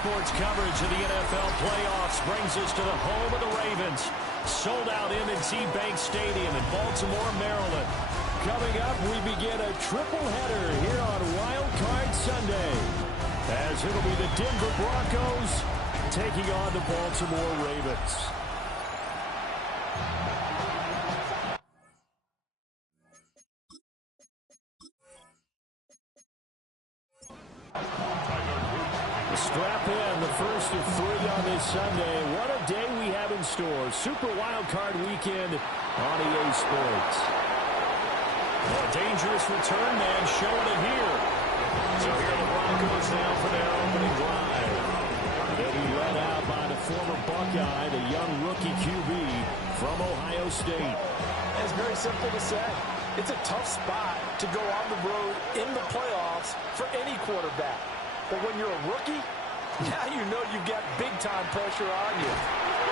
Sports coverage of the NFL playoffs brings us to the home of the Ravens. Sold out M&T Bank Stadium in Baltimore, Maryland. Coming up, we begin a triple header here on Wild Card Sunday, as it'll be the Denver Broncos taking on the Baltimore Ravens. Strap in, the first of three on this Sunday. What a day we have in store. Super Wild Card Weekend on EA Sports. A dangerous return man showing it here. So here are the Broncos now for their opening drive. They'll be led out by the former Buckeye, the young rookie QB from Ohio State. It's very simple to say. It's a tough spot to go on the road in the playoffs for any quarterback. But when you're a rookie, now you know you've got big-time pressure on you.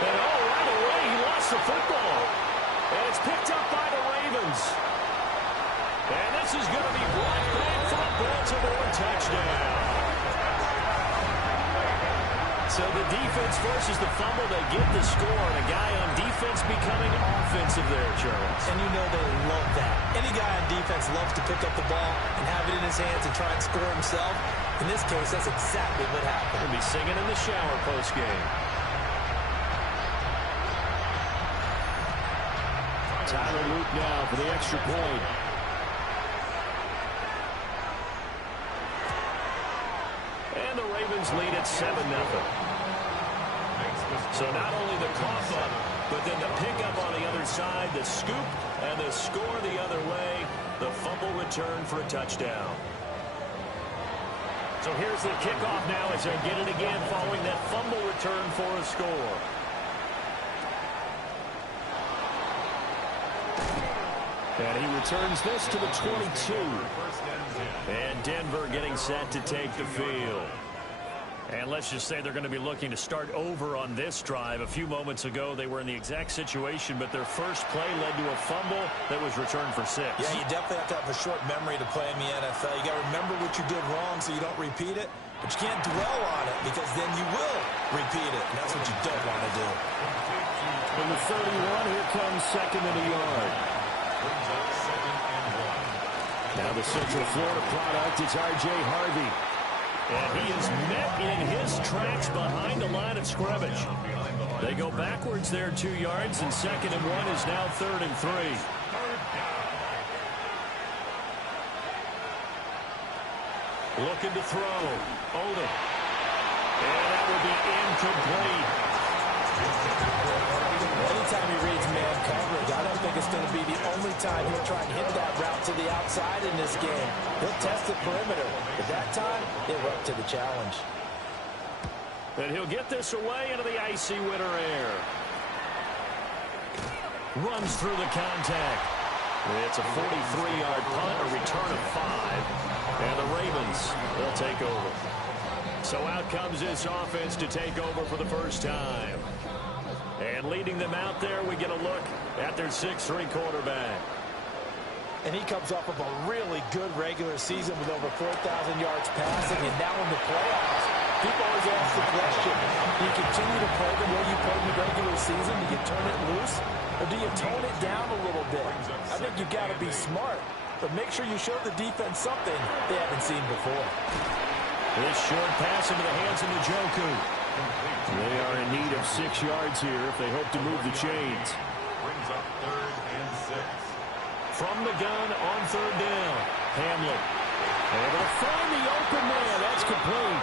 And right away, he lost the football. And it's picked up by the Ravens. And this is going to be brought back for a Baltimore touchdown. So the defense forces the fumble. They get the score. And a guy on defense becoming offensive there, Charles. And you know they love that. Any guy on defense loves to pick up the ball and have it in his hands and try and score himself. In this case, that's exactly what happened. He'll be singing in the shower post-game. Tyler Luke now for the extra point. And the Ravens lead at 7-0. So not only the cough up, but then the pickup on the other side, the scoop, and the score the other way. The fumble return for a touchdown. So here's the kickoff now as they get it again following that fumble return for a score. And he returns this to the 22. And Denver getting set to take the field. And let's just say they're going to be looking to start over on this drive. A few moments ago, they were in the exact situation, but their first play led to a fumble that was returned for 6. Yeah, you definitely have to have a short memory to play in the NFL. You got to remember what you did wrong so you don't repeat it, but you can't dwell on it because then you will repeat it, and that's what you don't want to do. In the 31, here comes second and a yard. Now the Central Florida product, it's R.J. Harvey. And he is met in his tracks behind the line of scrimmage. They go backwards there 2 yards, and second and 1 is now 3rd and 3. Looking to throw. Odom. And that will be incomplete. Anytime he reads man coverage, I don't think it's going to be the only time he'll try and hit that route to the outside in this game. He'll test the perimeter, but that time, he'll up to the challenge. And he'll get this away into the icy winter air. Runs through the contact. It's a 43-yard punt, a return of 5. And the Ravens will take over. So out comes this offense to take over for the first time. And leading them out there, we get a look at their 6'3" quarterback. And he comes off of a really good regular season with over 4,000 yards passing. And now in the playoffs, people always ask the question, do you continue to play the way you played in the regular season? Do you turn it loose? Or do you tone it down a little bit? I think you've got to be smart. But make sure you show the defense something they haven't seen before. This short pass into the hands of Njoku. They are in need of 6 yards here if they hope to move the chains. Brings up 3rd and 6. From the gun on 3rd down. Hamlin. Able to find the open man. That's complete.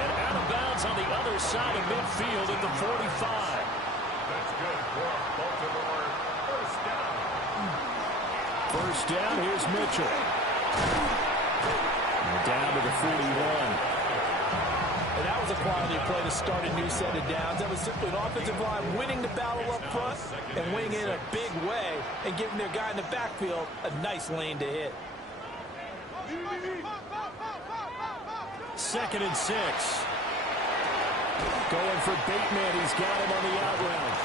And out of bounds on the other side of midfield at the 45. That's good for Baltimore. First down. First down, here's Mitchell. And down to the 41. And that was a quality play to start a new set of downs. That was simply an offensive line winning the battle up front and winning it in a big way and giving their guy in the backfield a nice lane to hit. 2nd and 6. Going for Bateman. He's got him on the out route.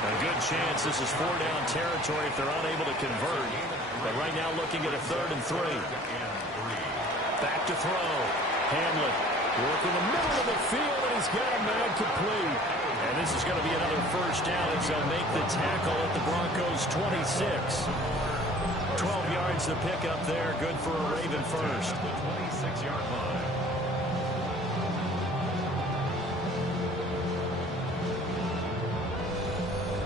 A good chance this is 4-down territory if they're unable to convert. But right now looking at a 3rd and 3. Back to throw. Hamlin. Working the middle of the field, and he's got a man complete. And this is going to be another first down as they'll make the tackle at the Broncos' 26. 12 yards to pick up there. Good for a Raven first. The 26-yard line.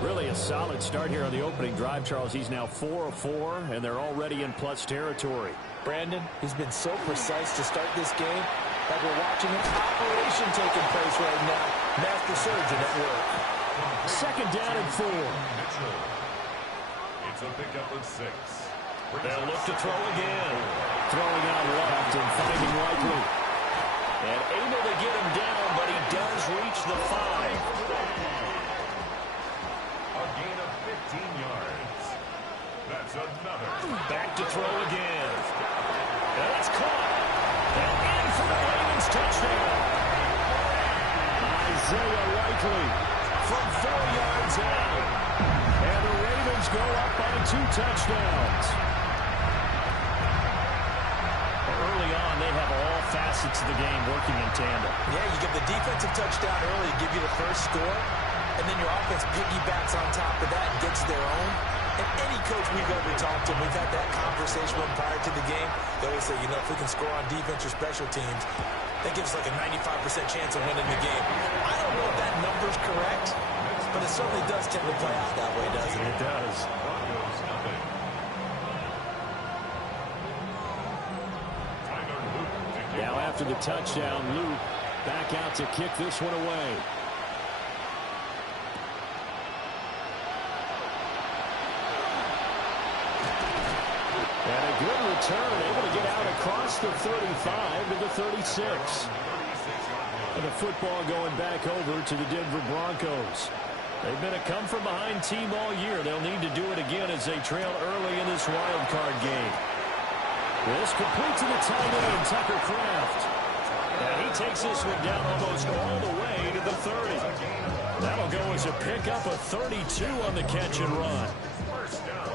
Really a solid start here on the opening drive, Charles. He's now 4 of 4, and they're already in plus territory. Brandon, he's been so precise to start this game that we're watching an operation taking place right now. Master surgeon at work. Second down and 4. It's a pickup of 6. They'll look to throw again. Throwing out left and finding Likely. And able to get him down, but he does reach the 5. A gain of 15 yards. That's another. Back to throw again. And it's caught. And in for the Ravens touchdown. Isaiah Likely from 4 yards out. And the Ravens go up by 2 touchdowns. Early on, they have all facets of the game working in tandem. Yeah, you get the defensive touchdown early, give you the first score, and then your offense piggybacks on top of that and gets their own. And any coach we've ever talked to, we've had that conversation with them prior to the game. They always say, you know, if we can score on defense or special teams, that gives us like a 95% chance of winning the game. I don't know if that number's correct, but it certainly does tend to play out that way, doesn't it? It does. Broncos nothing. Now after the touchdown, Luke back out to kick this one away. And a good return, able to get out across the 35 to the 36. And the football going back over to the Denver Broncos. They've been a come-from-behind team all year. They'll need to do it again as they trail early in this wild card game. This complete to the tight end, Tucker Kraft. And he takes this one down almost all the way to the 30. That'll go as a pickup of 32 on the catch and run. First down.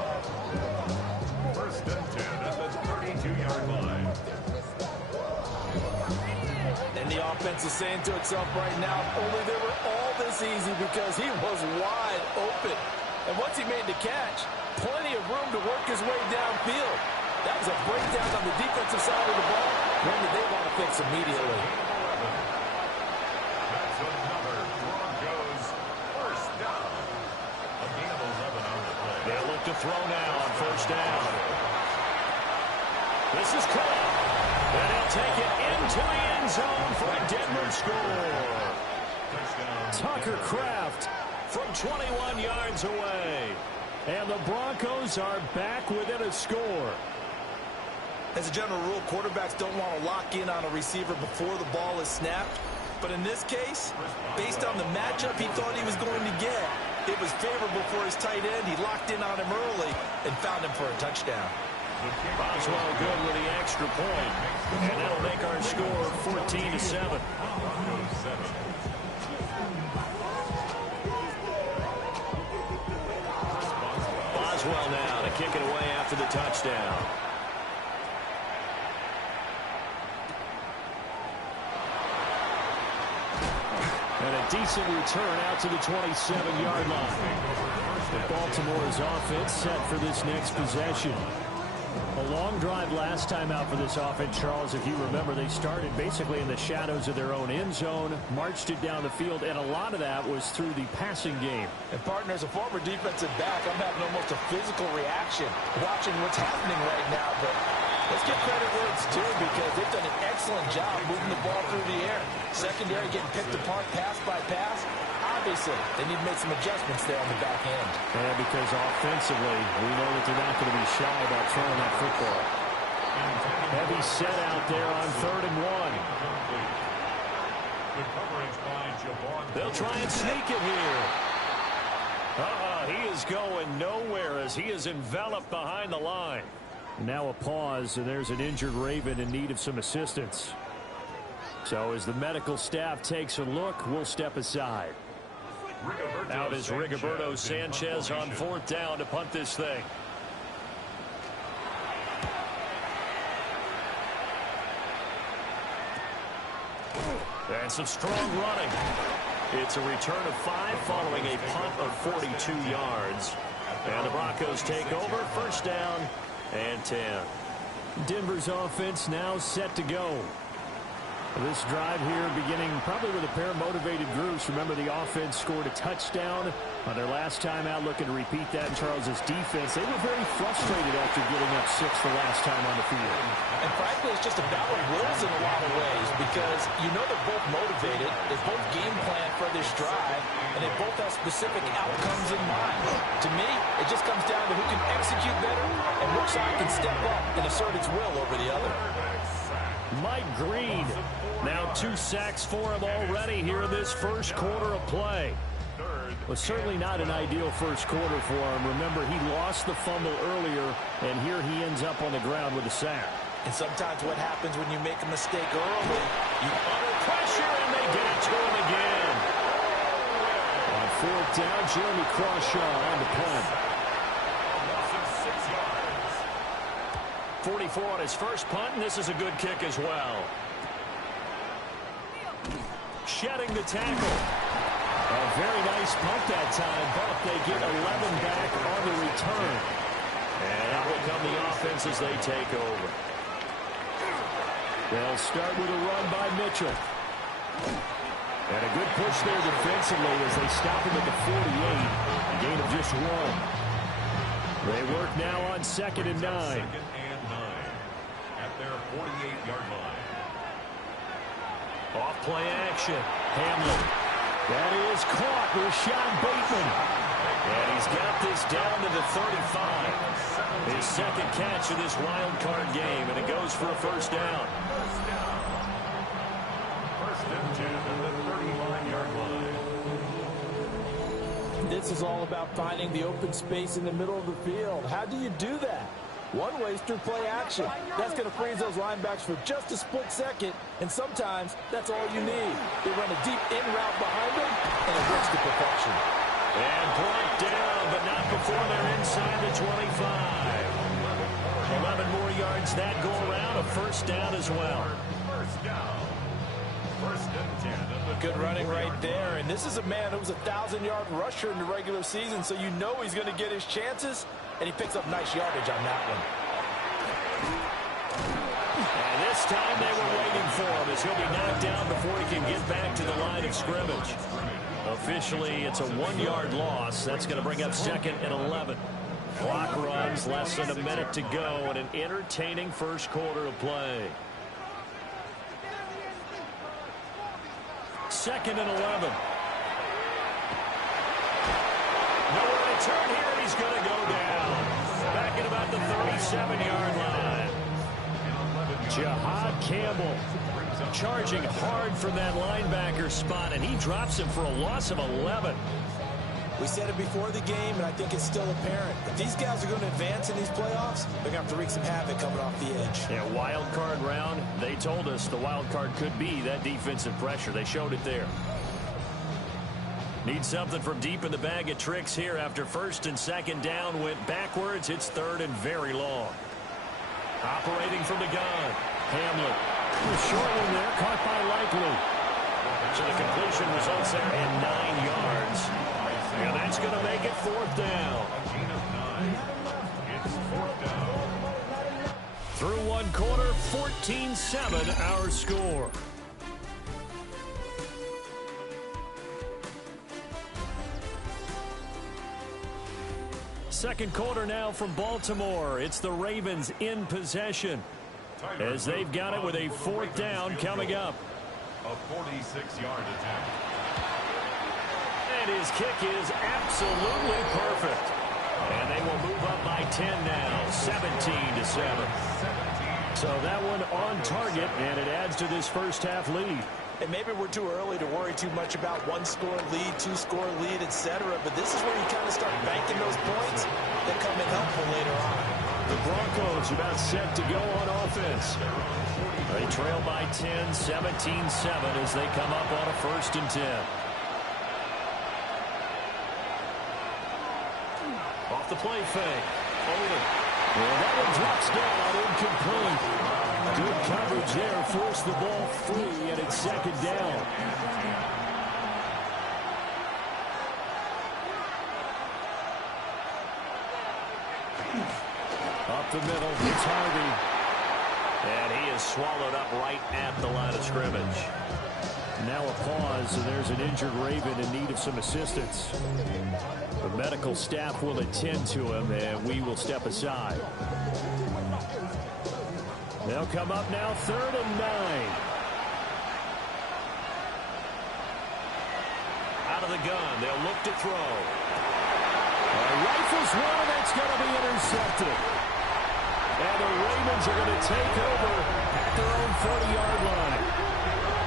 First and 10 at the 32-yard line. And the offense is saying to itself right now, only they were all this easy because he was wide open. And once he made the catch, plenty of room to work his way downfield. That was a breakdown on the defensive side of the ball, one that they want to fix immediately. That's another Broncos first down. A gain of 11 on the play. They'll look to throw now on first down. This is caught. And he'll take it into the end zone for a Denver score. Tucker Kraft from 21 yards away. And the Broncos are back within a score. As a general rule, quarterbacks don't want to lock in on a receiver before the ball is snapped. But in this case, based on the matchup he thought he was going to get, it was favorable for his tight end. He locked in on him early and found him for a touchdown. Boswell good with the extra point. And that'll make our score 14-7. Boswell now to kick it away after the touchdown. And a decent return out to the 27-yard line. Baltimore's offense set for this next possession. A long drive last time out for this offense, Charles. If you remember, they started basically in the shadows of their own end zone, marched it down the field, and a lot of that was through the passing game. And partner, as a former defensive back, I'm having almost a physical reaction watching what's happening right now. But let's give credit where it's due because they've done an excellent job moving the ball through the air. Secondary getting picked apart pass by pass. Obviously, they need to make some adjustments there on the back end. Yeah, because offensively, we know that they're not going to be shy about throwing that football. Heavy set out there on 3rd and 1. They'll try and sneak it here. He is going nowhere as he is enveloped behind the line. Now a pause, and there's an injured Raven in need of some assistance. So as the medical staff takes a look, we'll step aside. Out is Rigoberto Sanchez on 4th down to punt this thing. And some strong running. It's a return of 5 following a punt of 42 yards. And the Broncos take over. First down and 10. Denver's offense now set to go. This drive here beginning probably with a pair of motivated groups. Remember, the offense scored a touchdown on their last time out, looking to repeat that in Charles' defense. They were very frustrated after giving up 6 the last time on the field. And frankly, it's just a battle of wills in a lot of ways because you know they're both motivated. They both game plan for this drive, and they both have specific outcomes in mind. To me, it just comes down to who can execute better and which side can step up and assert its will over the other. Mike Green, now 2 sacks for him already here in this first quarter of play. Was certainly not an ideal first quarter for him. Remember, he lost the fumble earlier, and here he ends up on the ground with a sack. And sometimes what happens when you make a mistake early, you under pressure, and they get it to him again. On 4th down, Jeremy Crawshaw on the punt. 44 on his first punt, and this is a good kick as well. Shedding the tackle. A very nice punt that time, but they get 11 back on the return. And out will come the offense as they take over. They'll start with a run by Mitchell. And a good push there defensively as they stop him at the 48. A gain of just 1. They work now on 2nd and 9. At their 48-yard line. Off play action. Hamlin. That is caught. Rashad Bateman. And he's got this down to the 35. His second catch of this wild card game, and it goes for a first down. First and 10 at the 35-yard line. This is all about finding the open space in the middle of the field. How do you do that? One way is through play action. That's going to freeze those linebackers for just a split second, and sometimes that's all you need. They run a deep in route behind them, and it works to perfection. And brought down, but not before they're inside the 25. 11 more yards that go around, a first down as well. First down. First and 10 at the Good running right there, and this is a man who was a 1,000-yard rusher in the regular season, so you know he's going to get his chances. And he picks up nice yardage on that one. And this time they were waiting for him as he'll be knocked down before he can get back to the line of scrimmage. Officially, it's a 1-yard loss. That's going to bring up 2nd and 11. Clock runs, less than a minute to go, and an entertaining first quarter of play. 2nd and 11. Nowhere to turn here, and he's going to go down. Back at about the 37-yard line. Jahad Campbell charging hard from that linebacker spot, and he drops him for a loss of 11. We said it before the game, and I think it's still apparent. If these guys are going to advance in these playoffs, they're going to have to wreak some havoc coming off the edge. Yeah, wild card round, they told us the wild card could be that defensive pressure. They showed it there. Need something from deep in the bag of tricks here after 1st and 2nd down went backwards. It's 3rd and very long. Operating from the gun. Hamlin. Short one there, caught by Likely. So the completion results there in 9 yards. And that's going to make it 4th down. It's 4th down. Through 1 quarter, 14-7 our score. Second quarter now from Baltimore. It's the Ravens in possession as they've got it with a 4th down coming up. A 46-yard attempt. And his kick is absolutely perfect. And they will move up by 10 now, 17-7. So that one on target, and it adds to this first half lead. And maybe we're too early to worry too much about 1-score lead, 2-score lead, etc. But this is where you kind of start banking those points that come in helpful later on. The Broncos about set to go on offense. They trail by 10, 17-7 as they come up on a 1st and 10. Off the play fake. Odom. And that one drops down incomplete. Good coverage there. Forced the ball free, and it's second down. Up the middle, it's Harvey. And he is swallowed up right at the line of scrimmage. Now a pause, and there's an injured Raven in need of some assistance. The medical staff will attend to him, and we will step aside. They'll come up now, 3rd and 9. Out of the gun, they'll look to throw. Rifles one, that's going to be intercepted. And the Ravens are going to take over at their own 30-yard line.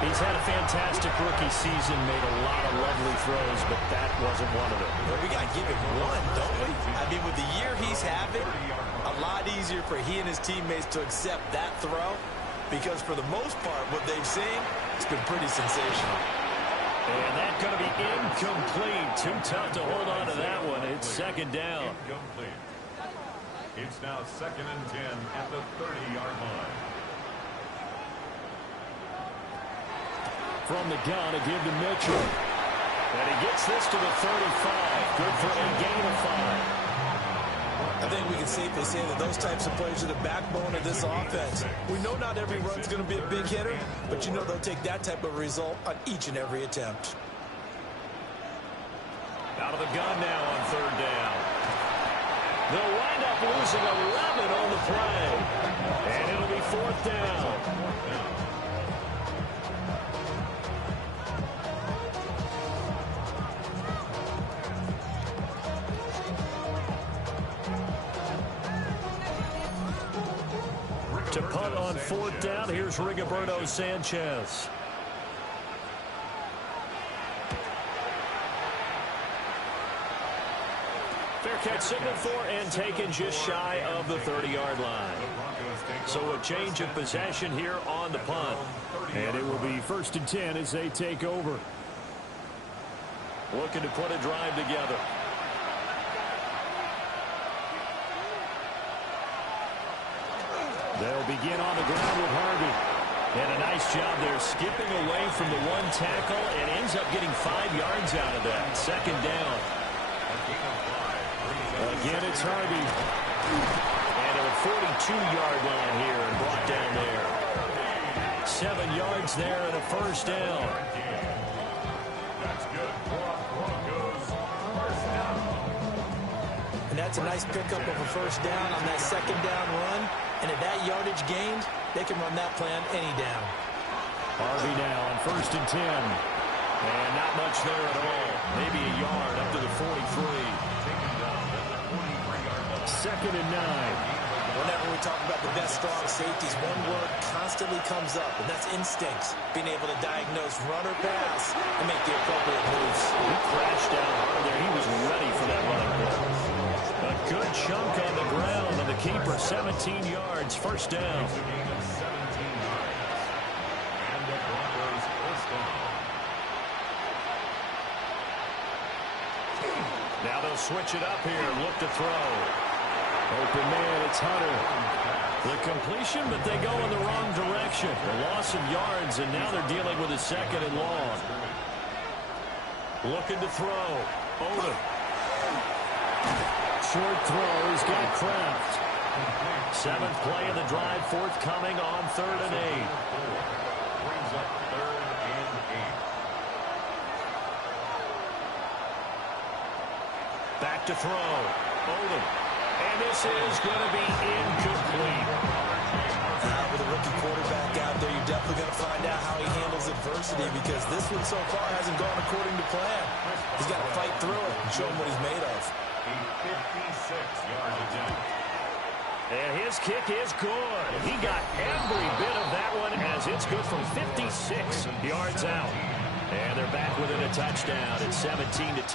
He's had a fantastic rookie season, made a lot of lovely throws, but that wasn't one of them. Well, we got to give him one, don't we? I mean, with the year he's having, a lot easier for he and his teammates to accept that throw, because for the most part, what they've seen, it's been pretty sensational. And that's going to be incomplete. Too tough to hold on to that one. It's second down. Incomplete. It's now 2nd and 10 at the 30-yard line. From the gun, a give to Mitchell. And he gets this to the 35. Good for a gain of 5. I think we can safely say that those types of plays are the backbone of this offense. We know not every run's going to be a big hitter, but you know they'll take that type of result on each and every attempt. Out of the gun now on 3rd down. They'll wind up losing 11 on the play. And it'll be 4th down. To punt on 4th down, here's Rigoberto Sanchez. Fair catch signaled for and taken just shy of the 30-yard line. So a change of possession here on the punt. And it will be 1st and 10 as they take over. Looking to put a drive together. They'll begin on the ground with Harvey. And a nice job there skipping away from the one tackle and ends up getting 5 yards out of that. Second down. Again, it's Harvey. And a 42-yard line here and brought down there. 7 yards there and a 1st down. That's good. Broncos, 1st down. And that's a nice pickup of a 1st down on that 2nd down run. And at that yardage gained, they can run that plan any down. Harvey now on 1st and 10. And not much there at all. Maybe a yard up to the 43. 2nd and 9. Whenever we talk about the best strong safeties, one word constantly comes up, and that's instincts. Being able to diagnose run or pass and make the appropriate moves. He crashed down hard there. He was ready for that running play. A good chunk on the ground, and the keeper 17 yards, 1st down. And the Broncos 1st down. Now they'll switch it up here, look to throw. Open man, it's Hunter. The completion, but they go in the wrong direction. The loss of yards, and now they're dealing with a 2nd and long. Looking to throw. Odom. Short throw, he's got Kraft. 7th play of the drive, forthcoming on 3rd and 8. Brings up 3rd and 8. Back to throw. Odom. And this is going to be incomplete. With a rookie quarterback out there, you're definitely going to find out how he handles adversity, because this one so far hasn't gone according to plan. He's got to fight through it and show him what he's made of. A 56-yard attempt. And his kick is good. He got every bit of that one as it's good from 56 yards out. And they're back within a touchdown at 17-10.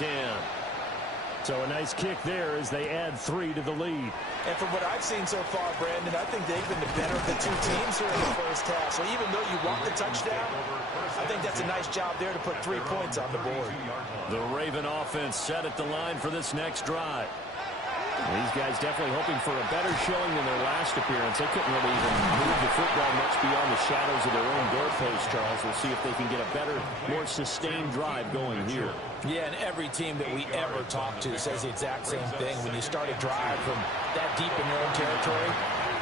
So a nice kick there as they add 3 to the lead. And from what I've seen so far, Brandon, I think they've been the better of the two teams here in the first half. So even though you want the touchdown, I think that's a nice job there to put 3 points on the board. The Raven offense set at the line for this next drive. These guys definitely hoping for a better showing than their last appearance. They couldn't really even move the football much beyond the shadows of their own goalpost, Charles. We'll see if they can get a better, more sustained drive going here. Yeah, and every team that we ever talk to says the exact same thing. When you start a drive from that deep in your own territory,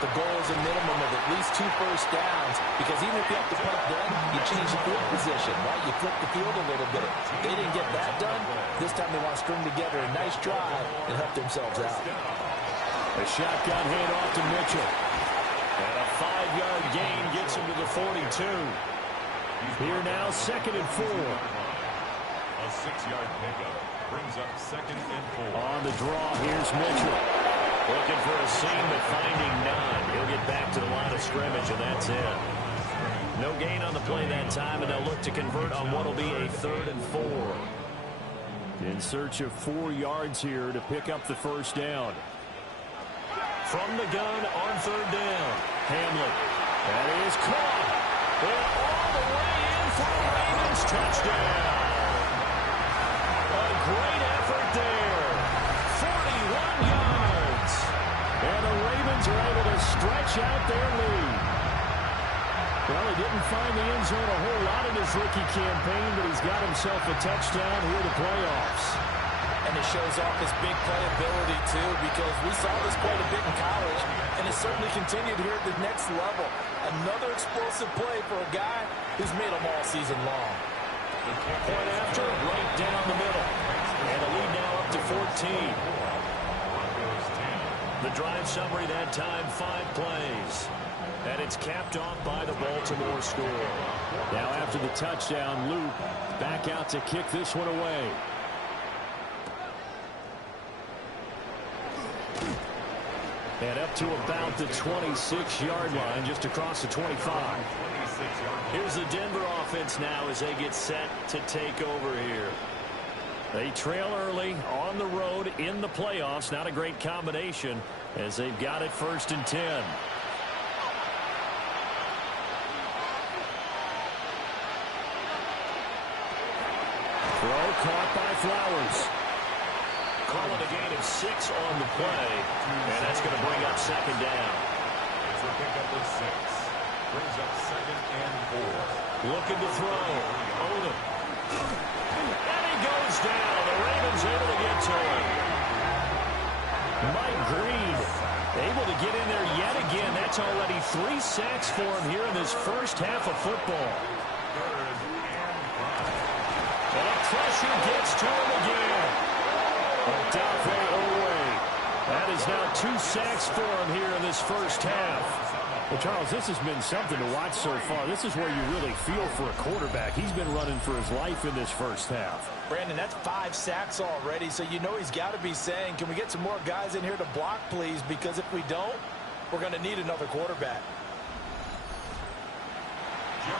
the goal is a minimum of at least 2 first downs, because even if you have to punt then, you change the field position, right? You flip the field a little bit. They didn't get that done. This time they want to string together a nice drive and help themselves out. A shotgun handoff to Mitchell. And a 5-yard gain gets him to the 42. Here now, 2nd and 4. A 6-yard pickup brings up 2nd and 4. On the draw, here's Mitchell. Looking for a seam, but finding none. He'll get back to the line of scrimmage, and that's it. No gain on the play that time, and they'll look to convert on what will be a 3rd and 4. In search of 4 yards here to pick up the first down. From the gun on 3rd down. Hamlin. That is caught. And all the way in for a Ravens touchdown. A great effort there. 41 yards. And the Ravens are able to stretch out their lead. Well, he didn't find the end zone a whole lot in his rookie campaign, but he's got himself a touchdown here in the playoffs. And it shows off his big playability, too, because we saw this quite a bit in college, and it certainly continued here at the next level. Another explosive play for a guy who's made them all season long. Point after, right down the middle. And a lead now up to 14. The drive summary that time, 5 plays. And it's capped off by the Baltimore score. Now after the touchdown, Luke back out to kick this one away. And up to about the 26-yard line, just across the 25. Here's the Denver offense now as they get set to take over here. They trail early on the road in the playoffs. Not a great combination as they've got it 1st and 10. Throw caught by Flowers. Calling a gain of 6 on the play, and that's going to bring up 2nd down. It's a pickup of 6. Brings up 2nd and 4. Looking to throw. Odom. And he goes down. The Ravens able to get to him. Mike Green able to get in there yet again. That's already 3 sacks for him here in this first half of football. 3rd and 5. And pressure gets to him again. Odafe Oweh. That is now 2 sacks for him here in this first half. Well, Charles, this has been something to watch so far. This is where you really feel for a quarterback. He's been running for his life in this first half. Brandon, that's 5 sacks already, so you know he's got to be saying, can we get some more guys in here to block, please? Because if we don't, we're going to need another quarterback.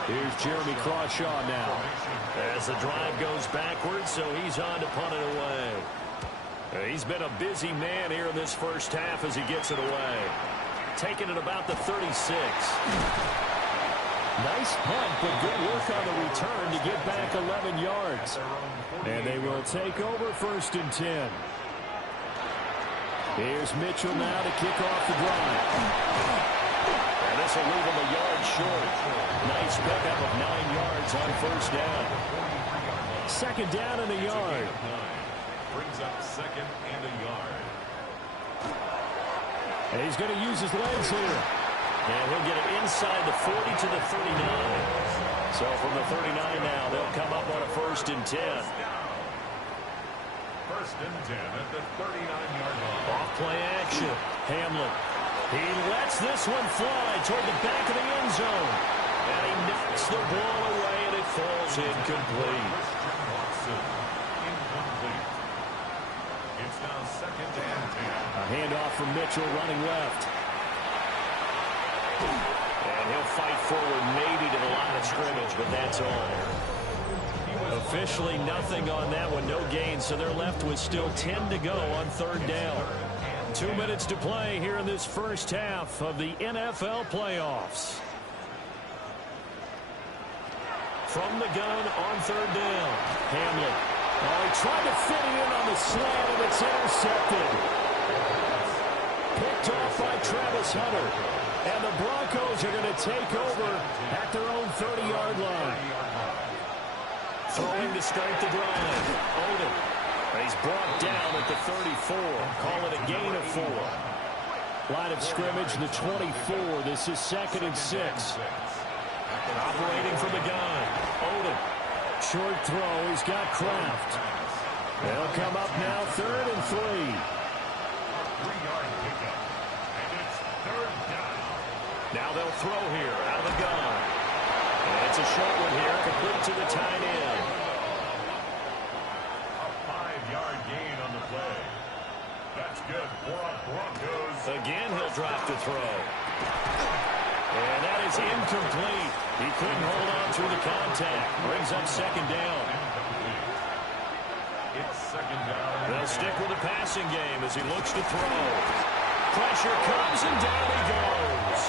Here's Jeremy Crawshaw now. As the drive goes backwards, so he's on to punt it away. He's been a busy man here in this first half as he gets it away. Taking it about the 36. Nice punt, but good work on the return to get back 11 yards. And they will take over 1st and 10. Here's Mitchell now to kick off the drive. And this will leave him a yard short. Nice pickup of 9 yards on 1st down. 2nd down and a yard. Brings up 2nd and a yard. And he's going to use his legs here. And he'll get it inside the 40 to the 39. So from the 39 now, they'll come up on a 1st and 10. 1st and 10 at the 39-yard line. Off play action. Hamlin. He lets this one fly toward the back of the end zone. And he knocks the ball away, and it falls incomplete. Incomplete. It's now 2nd and 10. A handoff from Mitchell running left. And he'll fight forward maybe to the line of scrimmage, but that's all. Officially nothing on that one, no gain, so they're left with still 10 to go on 3rd down. 2 minutes to play here in this first half of the NFL playoffs. From the gun on 3rd down, Hamlin. Oh, he tried to fit it in on the slant, and it's intercepted. Picked off by Travis Hunter. And the Broncos are going to take over at their own 30-yard line. Throwing to start the drive. Odom. He's brought down at the 34. Call it a gain of 4. Line of scrimmage, the 24. This is 2nd and 6. Operating from the gun. Odom. Short throw. He's got Kraft. They'll come up now 3rd and 3. 3-yard pickup. And it's 3rd down. Now they'll throw here out of the gun. And it's a short one here, complete to the tight end. A 5-yard gain on the play. That's good for our Broncos. Again, he'll drop to throw. And that is incomplete. He couldn't hold on through the contact. Brings up 2nd down. It's 2nd down. They'll stick with the passing game as he looks to throw. Pressure comes and down he goes.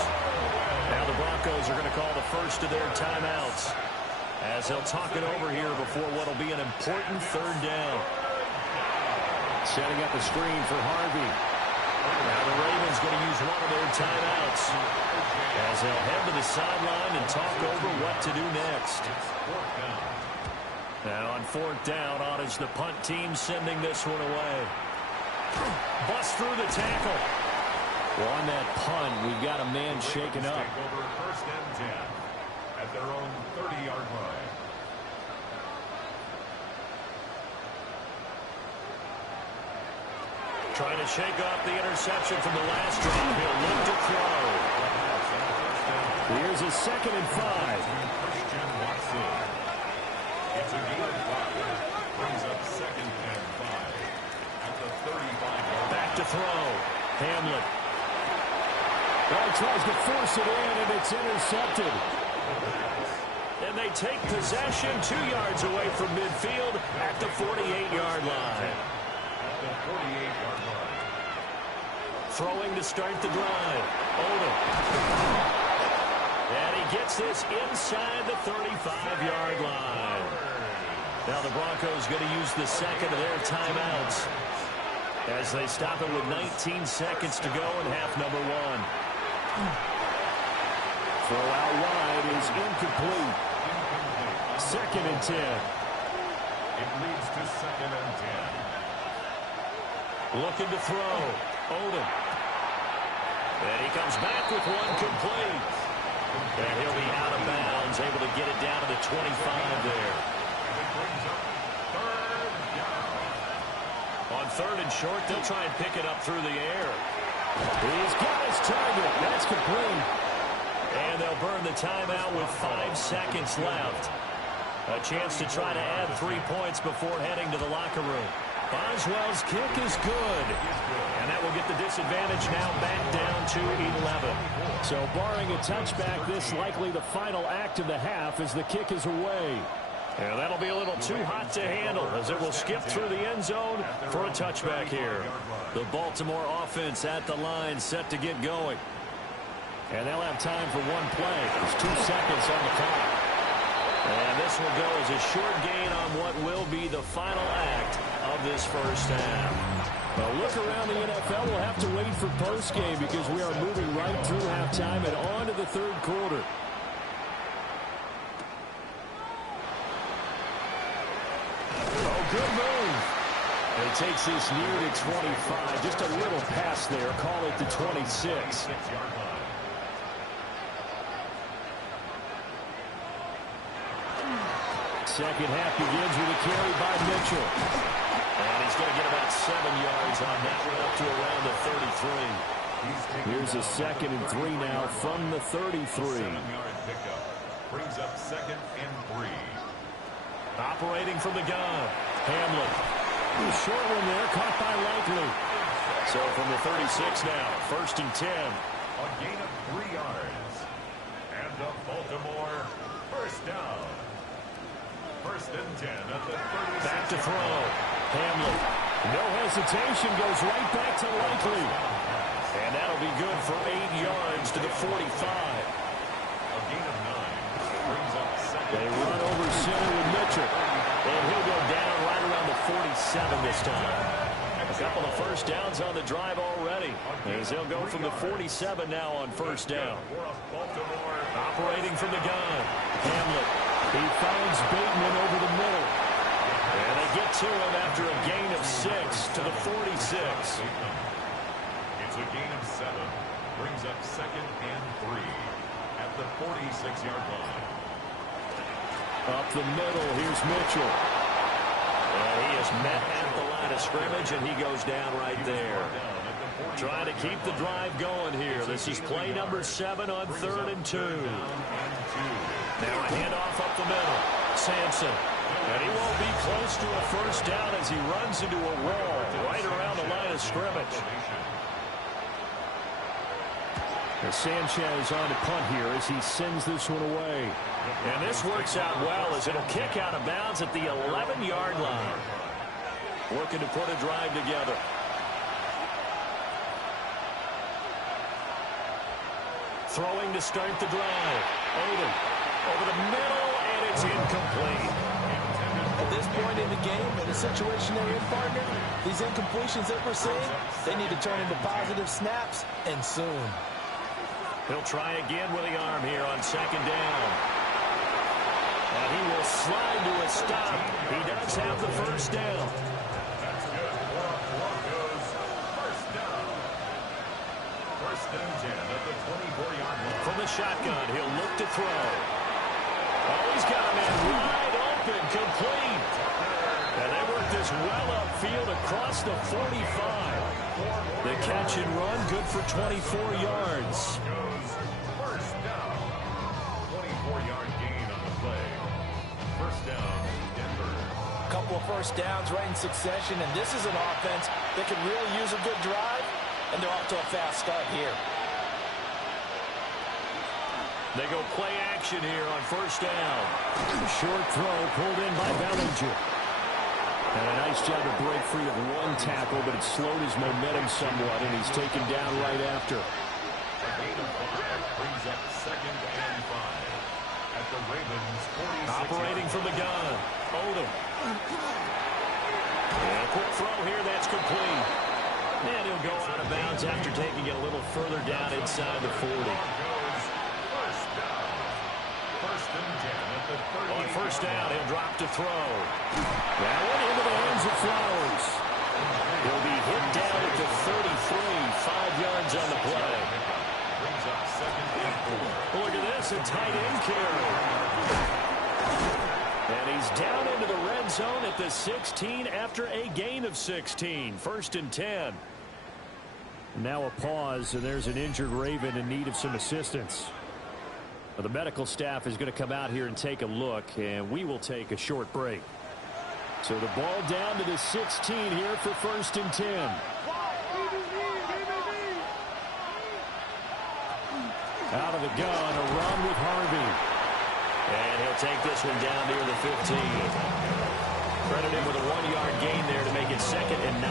Now the Broncos are going to call the first of their timeouts as they'll talk it over here before what will be an important 3rd down. Setting up a screen for Harvey. Now the Ravens going to use one of their timeouts as they'll head to the sideline and talk over what to do next. Now on 4th down, on is the punt team sending this one away. Bust through the tackle. Well, on that punt, we've got a man shaken up. Take over 1st and 10 at their own 30-yard line. Trying to shake off the interception from the last drive. He'll look to throw. Here's a 2nd and 5. Christian Watson. It's a gain of 5. Brings up 2nd and 5 at the 35-yard. Back to throw. Hamlet. Well, he tries to force it in, and it's intercepted. And they take possession 2 yards away from midfield at the 48-yard line. At the 48-yard line. Throwing to start the drive. Odom. And he gets this inside the 35-yard line. Now the Broncos going to use the 2nd of their timeouts as they stop it with 19 seconds to go in half number 1. Throw out wide is incomplete. 2nd and 10. It leads to 2nd and 10. Looking to throw. Odom. And he comes back with one complete. And he'll be out of bounds, able to get it down to the 25 there. And it brings up 3rd down. On 3rd and short, they'll try and pick it up through the air. He's got his target. That's complete. And they'll burn the timeout with 5 seconds left. A chance to try to add 3 points before heading to the locker room. Boswell's kick is good. And that will get the disadvantage now back down to 11. So barring a touchback, this likely the final act of the half as the kick is away. And that'll be a little too hot to handle as it will skip through the end zone for a touchback here. The Baltimore offense at the line set to get going. And they'll have time for one play. There's 2 seconds on the clock. And this will go as a short gain on what will be the final act of this first half. A look around the NFL, we'll have to wait for postgame because we are moving right through halftime and on to the 3rd quarter. Oh, good move. And he takes this near to 25. Just a little pass there. Call it the 26. Second half begins with a carry by Mitchell. And he's going to get about 7 yards on that one up to around the 33. Here's a 2nd and 3 now from the 33. 7-yard pickup. Brings up 2nd and 3. Operating from the gun. Hamlet. Short one there, caught by Likely. So from the 36 now, 1st and 10. A gain of 3 yards. And the Baltimore 1st down. 1st and 10 at the 36. Back to throw. Hamlet. No hesitation, goes right back to Likely. And that'll be good for 8 yards to the 45. A gain of 9. Brings up 2nd. They run over center with Mitchell. And he'll go down right around the 47 this time. A couple of first downs on the drive already, as they'll go from the 47 now on first down. Operating from the gun, Hamlet. He finds Bateman over the middle. And they get to him after a gain of 6 to the 46. It's a gain of 7. Brings up 2nd and 3 at the 46-yard line. Up the middle, here's Mitchell. And he is met at the line of scrimmage, and he goes down right there. Trying to keep the drive going here. This is play number 7 on 3rd and 2. Now a handoff up the middle. Sampson. And he won't be close to a first down as he runs into a wall right around the line of scrimmage. As Sanchez on to punt here as he sends this one away. And this works out well as it'll kick out of bounds at the 11-yard line. Working to put a drive together. Throwing to start the drive. Odom over the middle, and it's incomplete. At this point in the game, in the situation they're in, partner, these incompletions that we're seeing, they need to turn into positive snaps, and soon. He'll try again with the arm here on 2nd down. And he will slide to a stop. He does have the first down. That's good for Broncos. First down. 1st and 10 at the 24-yard line. From the shotgun, he'll look to throw. Oh, he's got a man wide open, complete. And they work this well upfield across the 45. The catch and run, good for 24 yards. First down. 24-yard gain on the play. First down, Denver. A couple of first downs right in succession, and this is an offense that could really use a good drive, and they're off to a fast start here. They go play action here on first down. Short throw pulled in by Bellinger. And a nice job to break free of one tackle, but it slowed his momentum somewhat, and he's taken down right after. A gain of 5 brings up 2nd and 5 at the Ravens' 46. Operating from the gun. Odom. And a quick throw here, that's complete. And he'll go out of bounds after taking it a little further down inside the 40. First down. 1st and 10 at the 30. On first down, he'll drop to throw. That one into the hands of Flowers. He'll be hit down at the 33, 5 yards on the play. Brings up 2nd and 4. Look at this, a tight end carry. And he's down into the red zone at the 16 after a gain of 16. 1st and 10. Now a pause, and there's an injured Raven in need of some assistance. Well, the medical staff is going to come out here and take a look, and we will take a short break. So the ball down to the 16 here for 1st and 10. Out of the gun, a run with Harvey. And he'll take this one down near the 15. Credit him with a 1-yard gain there to make it 2nd and 9.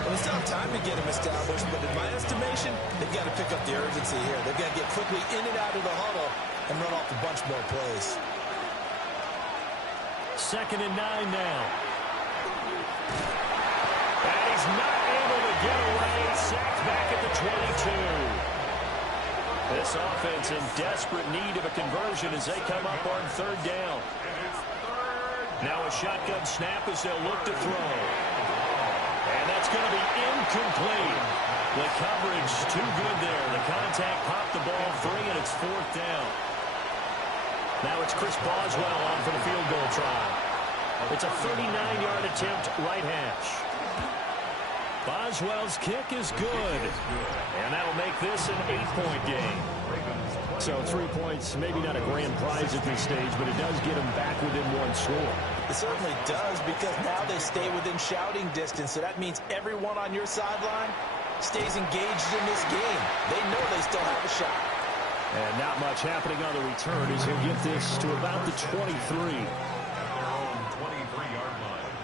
Well, it's not time to get him established, but in my estimation, they've got to pick up the urgency here. They've got to get quickly in and out of the huddle and run off a bunch more plays. 2nd and 9 now. And he's not able to get away. Sacked back at the 22. This offense in desperate need of a conversion as they come up on 3rd down. Now a shotgun snap as they'll look to throw. And that's going to be incomplete. The coverage too good there. The contact popped the ball free, and it's 4th down. Now it's Chris Boswell on for the field goal try. It's a 39-yard attempt right hash. Boswell's kick is good. And that'll make this an 8-point game. So 3 points, maybe not a grand prize at this stage, but it does get them back within 1 score. It certainly does, because now they stay within shouting distance. So that means everyone on your sideline stays engaged in this game. They know they still have a shot. And not much happening on the return as he'll get this to about the 23. 23-yard line.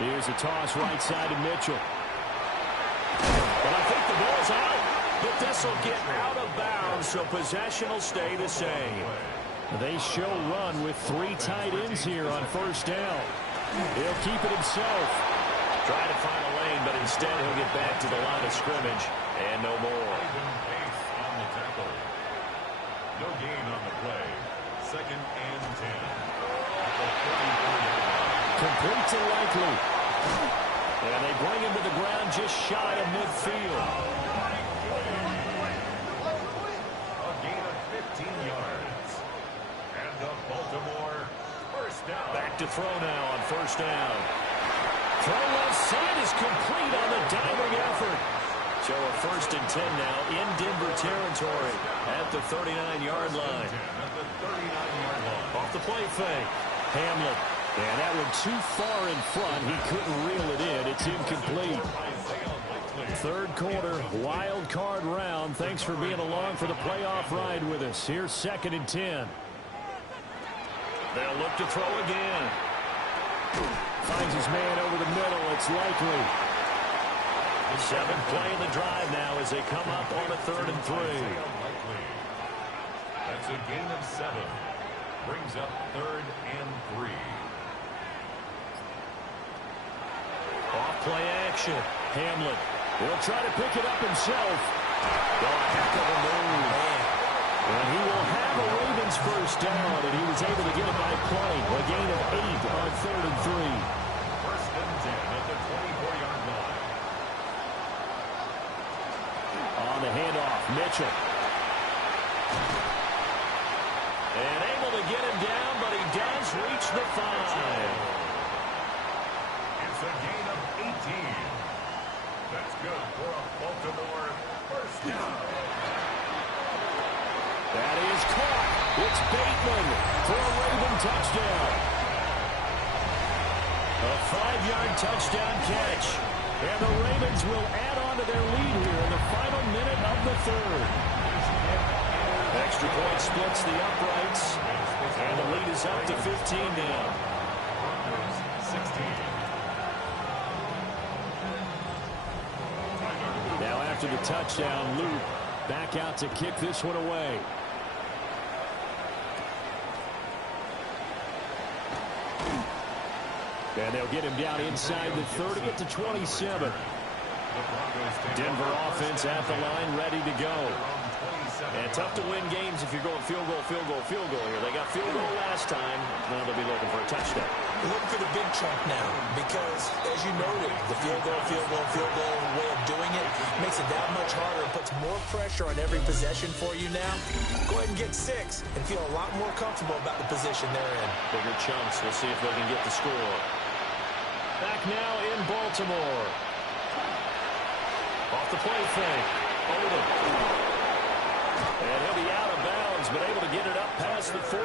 Here's a toss right side to Mitchell. But I think the ball's out. But this will get out of bounds, so possession will stay the same. They show run with 3 tight ends here on first down. He'll keep it himself. Trying to find a lane, but instead he'll get back to the line of scrimmage. And no more. Pace on the tackle. No gain on the play. 2nd and 10. At the 34-yard line. Complete to Likely. And they bring him to the ground just shy of midfield. A gain of 15 yards. And the Baltimore first down. Back to throw now on first down. Throw left side is complete on the diving effort. So a 1st and 10 now in Denver territory at the 39-yard line. At the 39-yard line. Off the play fake. Hamlet. And that one too far in front. He couldn't reel it in. It's incomplete. 3rd quarter, wild card round. Thanks for being along for the playoff ride with us. Here's 2nd and 10. They'll look to throw again. Finds his man over the middle. It's Likely. The 7th play in the drive now as they come up on a 3rd and 3. That's a gain of 7. Brings up 3rd and 3. Off play action. Hamlet. He'll try to pick it up himself. Oh, a heck of a move. And he will have a Ravens first down, and he was able to get it by play. A gain of 8 on 3rd and 3. 1st and 10 at the 24-yard line. On the handoff, Mitchell. And able to get him down, but he does reach the 5. It's a gain of 18. That's good for a Baltimore first down. That is caught. It's Bateman for a Raven touchdown. A 5-yard touchdown catch. And the Ravens will add on to their lead here in the final minute of the 3rd. Extra point splits the uprights. And the lead is up to 15 now. 16. Now after the touchdown, Luke back out to kick this one away. And they'll get him down inside the 30 at the 27. Denver offense at the line, ready to go. And tough to win games if you're going field goal, field goal, field goal here. They got field goal last time. Now they'll be looking for a touchdown. Look for the big chunk now because, as you noted, the field goal way of doing it makes it that much harder and puts more pressure on every possession for you now. Go ahead and get 6 and feel a lot more comfortable about the position they're in. Bigger chunks. We'll see if they can get the score. Back now in Baltimore. Off the play fake. Odom. And he'll be out of bounds, but able to get it up past the 45.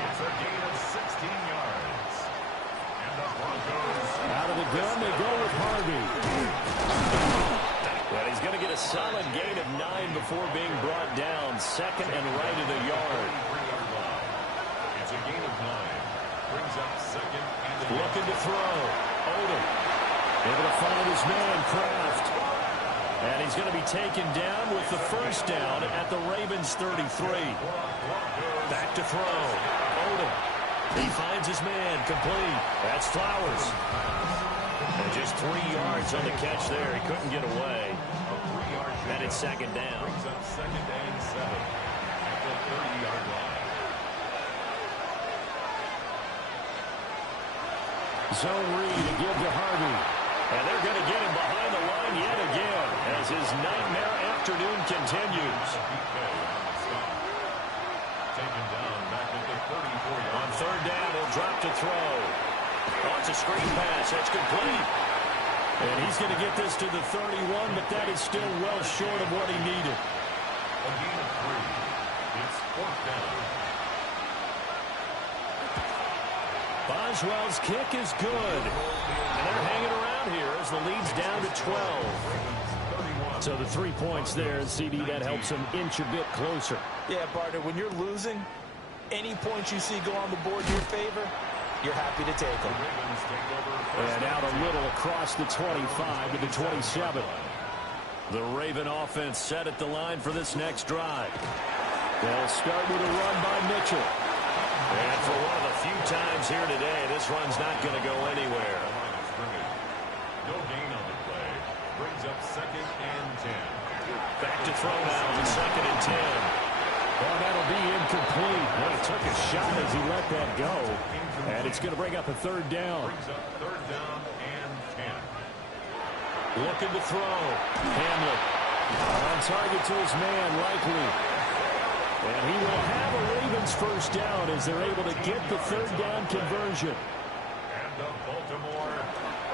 It's a gain of 16 yards. And the Broncos. Out of the gun, they go with Harvey. Well, he's going to get a solid gain of 9 before being brought down. 2nd and right of the yard. It's a gain of 9. Brings up 2nd and Looking to throw. Odom. Able to find his man, Kraft. And he's going to be taken down with the first down at the Ravens 33. Back to throw. Odom. He finds his man, complete. That's Flowers. And just 3 yards on the catch there. He couldn't get away. And it's 2nd down. Brings up 2nd and 7 at the 30-yard line. Zone read to give to Harvey. And they're going to get him behind the line yet again as his nightmare afternoon continues. Taken down back at the 34-yard. On 3rd down, he'll drop to throw. Oh, it's a screen pass. That's complete. And he's going to get this to the 31, but that is still well short of what he needed. A gain of 3. It's 4th down. Boswell's kick is good. And they're hanging around here as the lead's down to 12. So the 3 points there, and CD, that helps them inch a bit closer. Yeah, partner, when you're losing, any points you see go on the board in your favor, you're happy to take them. And out a little across the 25 to the 27. The Raven offense set at the line for this next drive. They'll start with a run by Mitchell. And for one of the few times yards here today. This run's not going to go anywhere. No gain on the play. Brings up 2nd and 10. Back to throw now with 2nd and 10. Well, that'll be incomplete. Well, he took a shot as he let that go. And it's going to bring up a 3rd down. Brings up 3rd down and 10. Looking to throw. Hamlet. On target to his man, likely. And he will have a Ravens 1st down as they're able to get the 3rd down conversion. And the Baltimore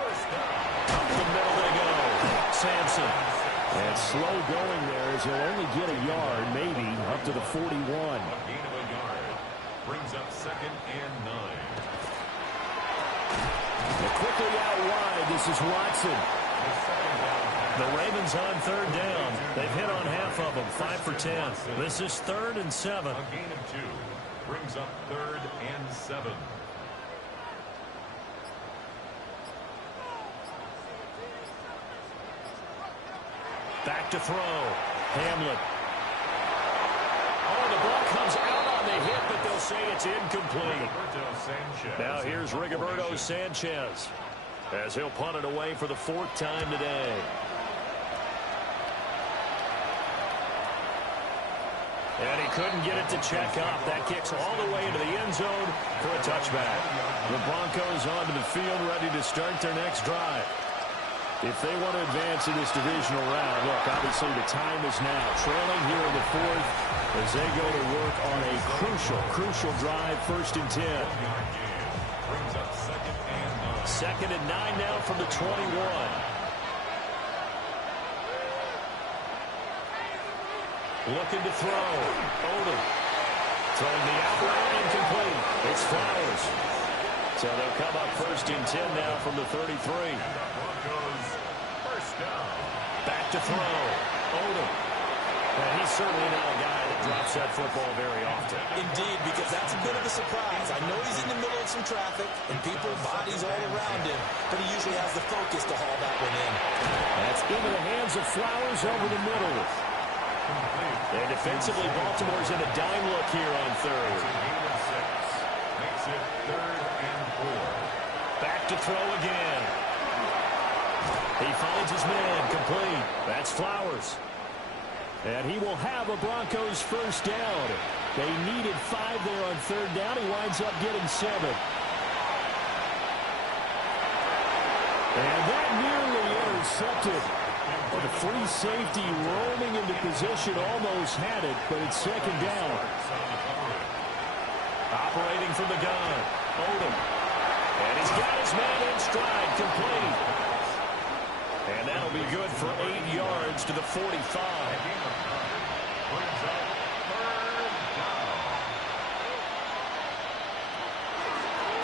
1st down. Up the middle they go. Sampson. And slow going there as he'll only get a yard, maybe, up to the 41. A gain of a yard. Brings up 2nd and 9. And quickly out wide, this is Watson. The Ravens on 3rd down. They've hit on half of them, 5 for 10. This is 3rd and 7. A gain of 2. Brings up 3rd and 7. Back to throw. Hamlet. Oh, the ball comes out on the hit, but they'll say it's incomplete. Now here's Rigoberto Sanchez as he'll punt it away for the 4th time today. And he couldn't get it to check up. That kicks all the way into the end zone for a touchback. The Broncos onto the field, ready to start their next drive. If they want to advance in this divisional round, look, obviously the time is now. Trailing here in the 4th as they go to work on a crucial drive, 1st and 10. Brings up 2nd and 9. 2nd and 9 now from the 21. Looking to throw. Odom. Throwing the out route, incomplete. It's Flowers. So they'll come up 1st and 10 now from the 33. Broncos 1st down. Back to throw. Odom. And he's certainly not a guy that drops that football very often. Indeed, because that's a bit of a surprise. I know he's in the middle of some traffic and people, bodies all around him, but he usually has the focus to haul that one in. That's into the hands of Flowers over the middle. And defensively, Baltimore's in a dime look here on 3rd. Gain of 6. Makes it 3rd and 4. Back to throw again. He finds his man, complete. That's Flowers. And he will have a Broncos 1st down. They needed 5 there on 3rd down. He winds up getting 7. And that nearly intercepted. Well, the free safety roaming into position almost had it, but it's 2nd down. Operating from the gun. Odom. And he's got his man in stride, complete. And that'll be good for 8 yards to the 45.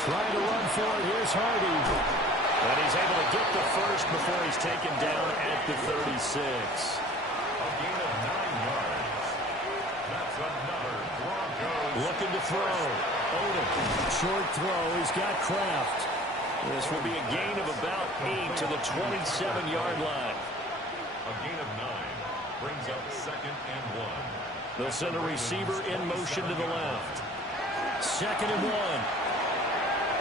Trying to run for it. Here's Hardy. And he's able to get the 1st before he's taken down at the 36. A gain of 9 yards. That's another Broncos. Looking to throw. Odom. Short throw. He's got Kraft. This will be a gain of about 8 to the 27-yard line. A gain of 9. Brings up 2nd and 1. They'll send a receiver in motion to the left. 2nd and 1.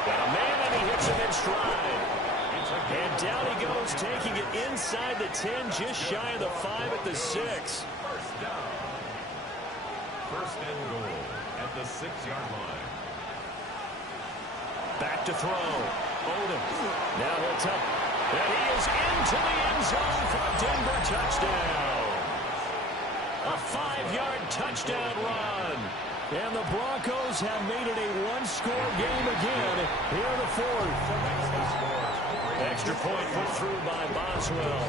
Got a man, and he hits him in stride. And down he goes, taking it inside the 10, just shy of the 5 at the 6. 1st down. 1st and goal at the 6-yard line. Back to throw. Odom. Now he'll tuck. And he is into the end zone for a Denver touchdown. A 5-yard touchdown run. And the Broncos have made it a one-score game again here in the 4th. Extra point put through by Boswell.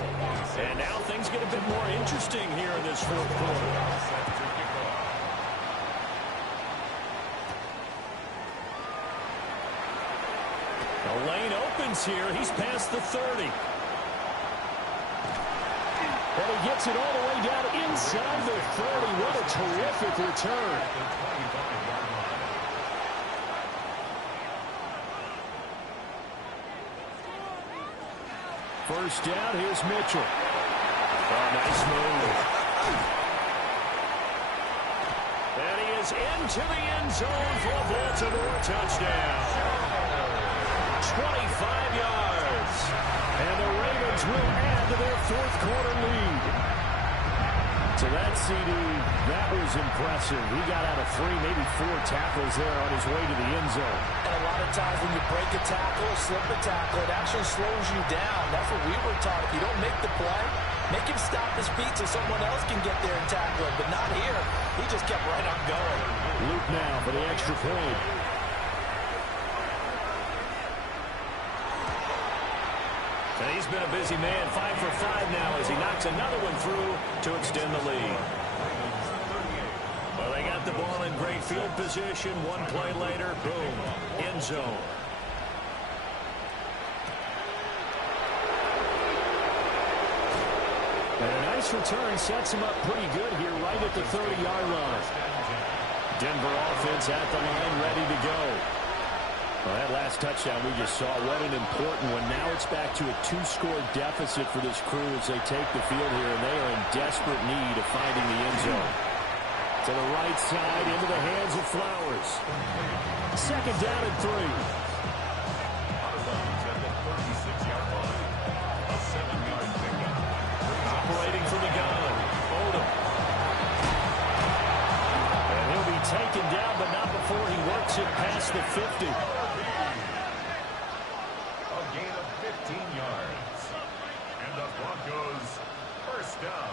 And now things get a bit more interesting here in this 4th quarter. The lane opens here. He's past the 30. And he gets it all the way down inside the 30. What a terrific return. First down, here's Mitchell. Oh, nice move. And he is into the end zone for a Baltimore touchdown. yards. And the Ravens will add to their fourth quarter lead. So that CD, that was impressive. He got out of 3, maybe 4 tackles there on his way to the end zone. And a lot of times when you break a tackle or slip a tackle, it actually slows you down. That's what we were taught. If you don't make the play, make him stop his feet so someone else can get there and tackle him. But not here. He just kept right on going. Luke now for the extra point. And he's been a busy man, 5 for 5 now as he knocks another one through to extend the lead. Well, they got the ball in great field position. One play later, boom, end zone. And a nice return sets him up pretty good here right at the 30-yard line. Denver offense at the line, ready to go. Well, that last touchdown we just saw, what an important one. Now it's back to a 2-score deficit for this crew as they take the field here, and they are in desperate need of finding the end zone. To the right side, into the hands of Flowers. Second down and 3. Operating from the gun, Odom. And he'll be taken down, but not before he works it past the 50.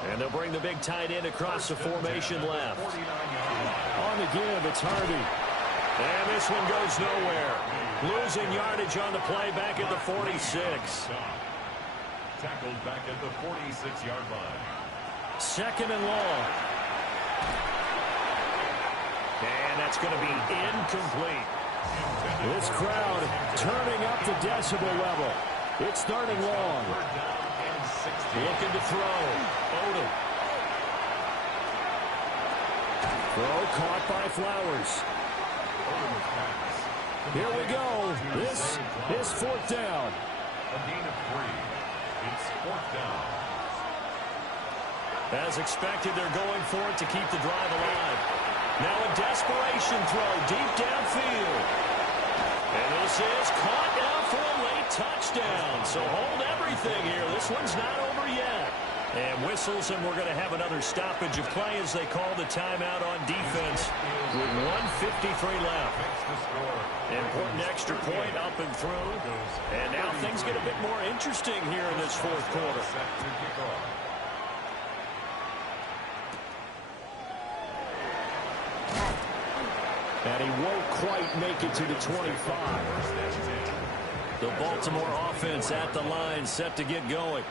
And they'll bring the big tight end across the formation left. On the give, it's Harvey. And this one goes nowhere. Losing yardage on the play back at the 46. Tackled back at the 46-yard line. Second and long. And that's going to be incomplete. This crowd turning up the decibel level. It's third and long. Looking to throw. Odom. Throw caught by Flowers. Here we go. This is fourth down. A gain of 3. It's fourth down. As expected, they're going for it to keep the drive alive. Now a desperation throw deep downfield. And this is caught down for a late touchdown. So hold everything here. This one's not over yet. And whistles, and we're going to have another stoppage of play as they call the timeout on defense with 1:53 left. Important extra point up and through. And now things get a bit more interesting here in this fourth quarter. And he won't quite make it to the 25. The Baltimore offense at the line, set to get going.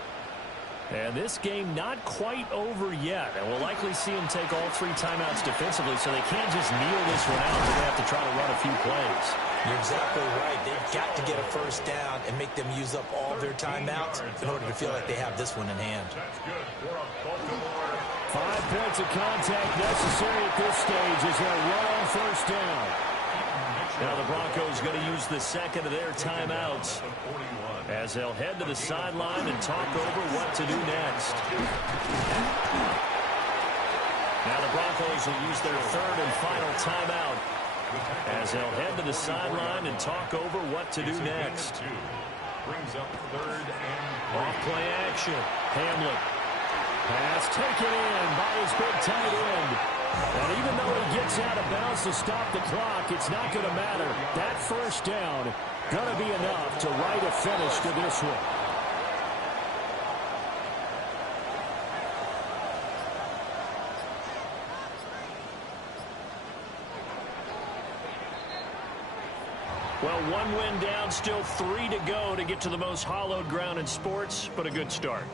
And this game not quite over yet. And we'll likely see him take all 3 timeouts defensively, so they can't just kneel this one out. They're going to have to try to run a few plays. You're exactly right. They've got to get a first down and make them use up all their timeouts in order to feel like they have this one in hand. 5 points of contact necessary at this stage as they're run on first down. Now the Broncos going to use the second of their timeouts as they'll head to the sideline and talk over what to do next. Now the Broncos will use their third and final timeout as they'll head to the sideline and talk over what to do next. Brings up third and off play action. Hamlin. Pass taken in by his big tight end. And even though he gets out of bounds to stop the clock, it's not going to matter. That first down going to be enough to write a finish to this one. Well, 1 win down, still 3 to go to get to the most hallowed ground in sports, but a good start.